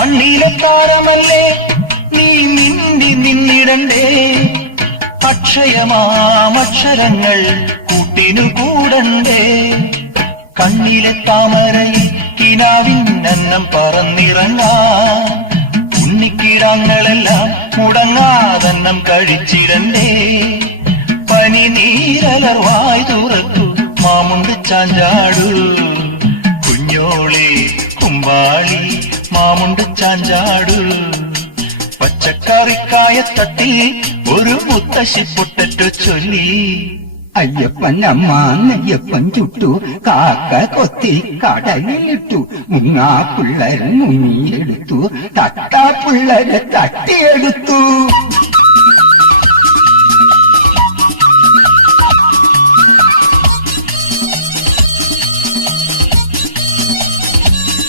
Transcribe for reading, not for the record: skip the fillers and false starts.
മണ്ണിലെ താരമല്ലേ നീ മിന്നി നിന്നിടണ്ടേ, അക്ഷയമാമക്ഷരങ്ങൾ കൂട്ടിനു കൂടണ്ടേ. കണ്ണിലെ താമരയിൽ കിനാവിന്നന്നം പറന്നിറങ്ങാൻ, ഉണ്ണിക്കിടാങ്ങളെല്ലാം മുടങ്ങാതന്നം കഴിച്ചിടണ്ടേ. പനി നീരലർവായി തുറക്കൂ, മാമുണ്ട് ചാഞ്ചാടു കുഞ്ഞോളി കുമ്പാളി, മാമുണ്ട് ചാഞ്ചാടു. പച്ചക്കറിക്കായ തട്ടി ഒരു മുത്തശ്ശി പൊട്ടറ്റു ചൊല്ലി, അയ്യപ്പൻ അമ്മ നെയ്യപ്പൻ ചുട്ടു, കാക്ക കൊത്തി കടലിലിട്ടു, മുങ്ങാ പിള്ളേർ മുങ്ങിയെടുത്തു, തട്ടാ പിള്ളേരെ തട്ടിയെടുത്തു.